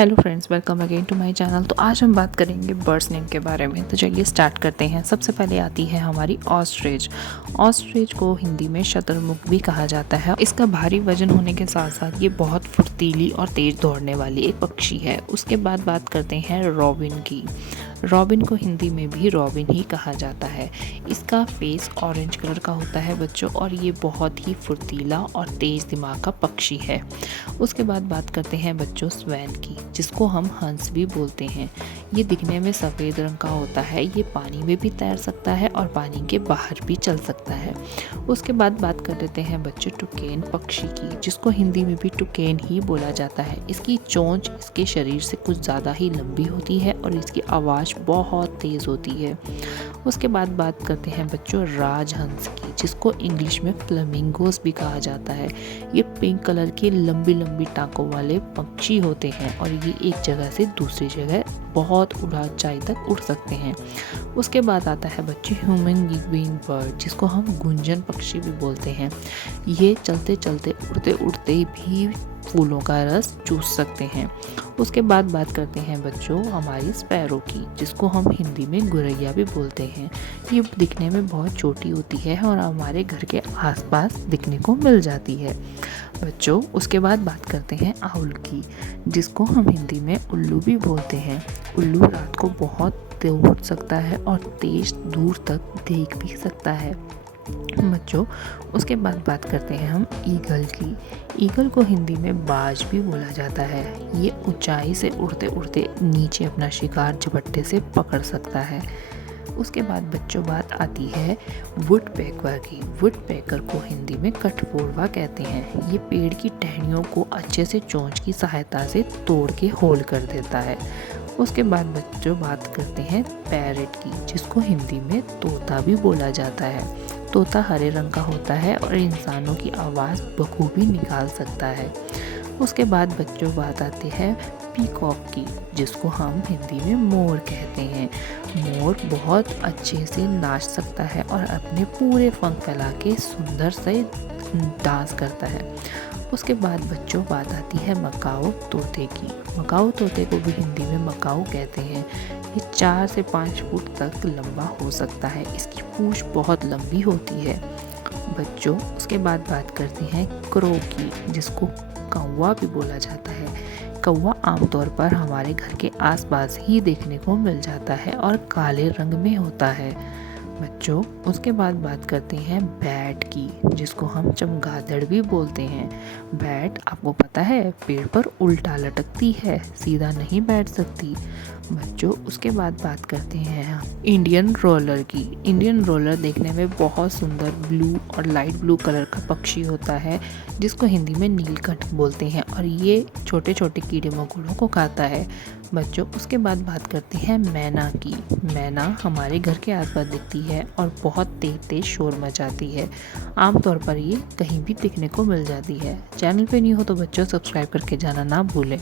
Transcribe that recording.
Hello friends, welcome again to my channel. तो आज हम बात करेंगे बर्ड्स नेम के बारे में। तो चलिए स्टार्ट करते हैं। सबसे पहले आती है हमारी ऑस्ट्रिच। ऑस्ट्रिच को हिंदी में शतुरमुर्ग भी कहा जाता है। इसका भारी वजन होने के साथ साथ ये बहुत फुर्तीली और तेज दौड़ने वाली एक पक्षी है। उसके बाद बात करते हैं रॉबिन की। रॉबिन को हिंदी में भी रॉबिन ही कहा जाता है। इसका फेस ऑरेंज कलर का होता है बच्चों, और ये बहुत ही फुर्तीला और तेज दिमाग का पक्षी है। उसके बाद बात करते हैं बच्चों स्वैन की, जिसको हम हंस भी बोलते हैं। ये दिखने में सफ़ेद रंग का होता है। ये पानी में भी तैर सकता है और पानी के बाहर भी चल सकता है। उसके बाद बात कर लेते हैं बच्चों टुकेन पक्षी की, जिसको हिंदी में भी टुकेन ही बोला जाता है। इसकी चोंच इसके शरीर से कुछ ज़्यादा ही लंबी होती है और इसकी आवाज़ बहुत तेज़ होती है। उसके बाद बात करते हैं बच्चों राजहंस की, जिसको इंग्लिश में फ्लेमिंगोस भी कहा जाता है। ये पिंक कलर के लंबी लंबी टाँकों वाले पक्षी होते हैं और ये एक जगह से दूसरी जगह बहुत ऊंचाई तक उड़ सकते हैं। उसके बाद आता है बच्चे ह्यूमन गिविंग बर्ड, जिसको हम गुंजन पक्षी भी बोलते हैं। ये चलते चलते उड़ते उड़ते भी फूलों का रस चूस सकते हैं। उसके बाद बात करते हैं बच्चों हमारी स्पैरो की, जिसको हम हिंदी में गुरैया भी बोलते हैं। ये दिखने में बहुत छोटी होती है और हमारे घर के आसपास दिखने को मिल जाती है बच्चों। उसके बाद बात करते हैं आउल की, जिसको हम हिंदी में उल्लू भी बोलते हैं। उल्लू रात को बहुत दौड़ सकता है और तेज दूर तक देख भी सकता है बच्चों। उसके बाद बात करते हैं हम ईगल की। ईगल को हिंदी में बाज भी बोला जाता है। ये ऊंचाई से उड़ते उड़ते नीचे अपना शिकार झपट्टे से पकड़ सकता है। उसके बाद बच्चों बात आती है वुड पैकर की। वुड पैकर को हिंदी में कठफोड़वा कहते हैं। ये पेड़ की टहनियों को अच्छे से चोंच की सहायता से तोड़ के होल कर देता है। उसके बाद बच्चों बात करते हैं पैरट की, जिसको हिंदी में तोता भी बोला जाता है। तोता हरे रंग का होता है और इंसानों की आवाज़ बखूबी निकाल सकता है। उसके बाद बच्चों बात आती है पीकॉक की, जिसको हम हिंदी में मोर कहते हैं। मोर बहुत अच्छे से नाच सकता है और अपने पूरे पंख फैला के सुंदर से डांस करता है। उसके बाद बच्चों बात आती है मकाओ तोते की। मकाओ तोते को भी हिंदी में मकाओ कहते हैं। ये 4 से 5 फुट तक लंबा हो सकता है। इसकी पूंछ बहुत लंबी होती है बच्चों। उसके बाद बात करते हैं क्रो की, जिसको कौवा भी बोला जाता है। कौवा आमतौर पर हमारे घर के आसपास ही देखने को मिल जाता है और काले रंग में होता है बच्चों। उसके बाद बात करते हैं बैट की, जिसको हम चमगादड़ भी बोलते हैं। बैट आपको पता है पेड़ पर उल्टा लटकती है, सीधा नहीं बैठ सकती बच्चों। उसके बाद बात करते हैं इंडियन रोलर की। इंडियन रोलर देखने में बहुत सुंदर ब्लू और लाइट ब्लू कलर का पक्षी होता है, जिसको हिंदी में नीलकंठ बोलते हैं, और ये छोटे छोटे कीड़े मकोड़ों को खाता है बच्चों। उसके बाद बात करते हैं मैना की। मैना हमारे घर के आसपास दिखती है और बहुत तेज तेज शोर मचाती है। आमतौर पर ये कहीं भी दिखने को मिल जाती है। चैनल पे नहीं हो तो बच्चों सब्सक्राइब करके जाना ना भूलें।